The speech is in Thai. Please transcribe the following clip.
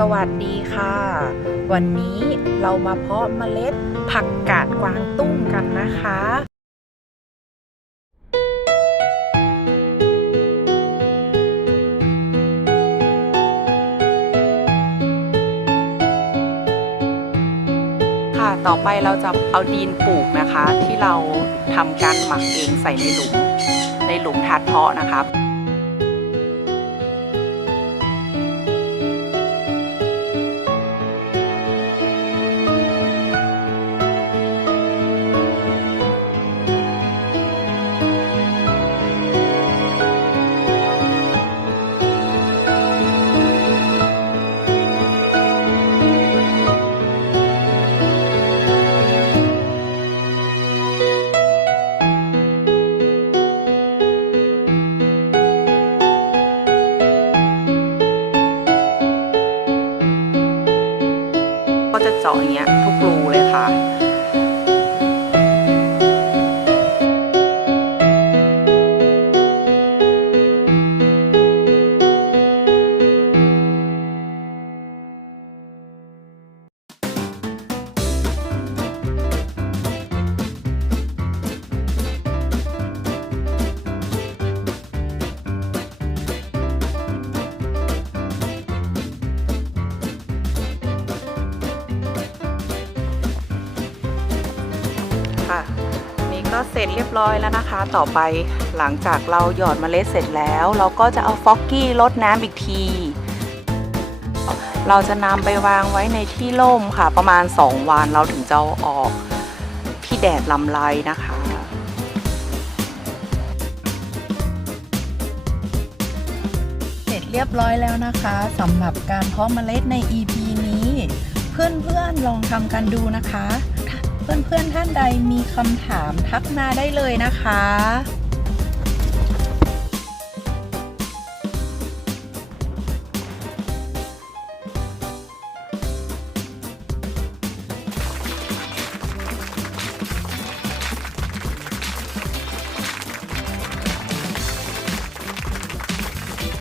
สวัสดีค่ะ วันนี้เรามาเพาะเมล็ดผักกาดกวางตุ้งกันนะคะค่ะต่อไปเราจะเอาดินปลูกนะคะ ที่เราทำการหมักเองใส่ในหลุม ในหลุมทัดเพาะนะคะ เจาะอย่างเงี้ยทุกรูเลยค่ะ ค่ะ นี่ก็เสร็จเรียบร้อยแล้วนะคะ ต่อไปหลังจากเราหยอดเมล็ดเสร็จแล้ว เราก็จะเอาฟอกกี้รดน้ำอีกที เราจะนำไปวางไว้ในที่ร่มค่ะ ประมาณ 2 วันเราถึงจะเอาออกที่แดดลำไรนะคะเสร็จเรียบร้อยแล้วนะคะสำหรับการเพาะเมล็ดใน EP นี้ เพื่อนๆลองทำกันดูนะคะ เพื่อนๆท่านใดมีคำถามทักมาได้เลยนะคะ